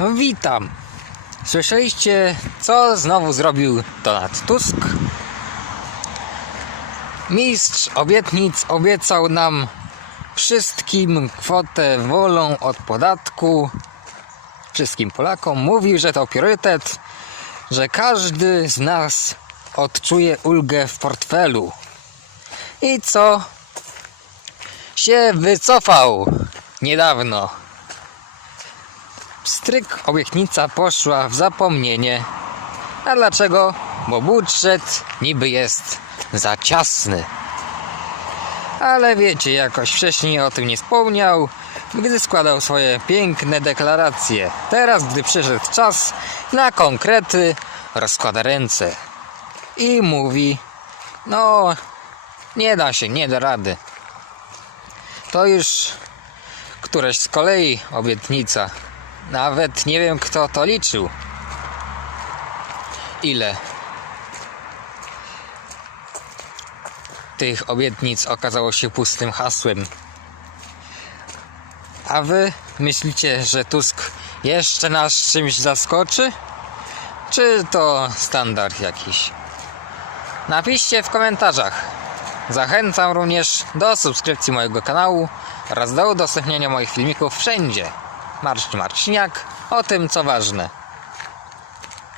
Witam. Słyszeliście, co znowu zrobił Donald Tusk? Mistrz obietnic obiecał nam wszystkim kwotę wolną od podatku. Wszystkim Polakom mówił, że to priorytet, że każdy z nas odczuje ulgę w portfelu. I co? Się wycofał niedawno. Stryk obietnica poszła w zapomnienie. A dlaczego? Bo budżet niby jest za ciasny. Ale wiecie, jakoś wcześniej o tym nie wspomniał, gdy składał swoje piękne deklaracje. Teraz, gdy przyszedł czas na konkrety, rozkłada ręce i mówi: No, nie da się, nie da rady. To już któraś z kolei obietnica. Nawet nie wiem, kto to liczył. Ile tych obietnic okazało się pustym hasłem. A wy myślicie, że Tusk jeszcze nas czymś zaskoczy? Czy to standard jakiś? Napiszcie w komentarzach. Zachęcam również do subskrypcji mojego kanału oraz do udostępniania moich filmików wszędzie. Marcin Marciniak o tym co ważne.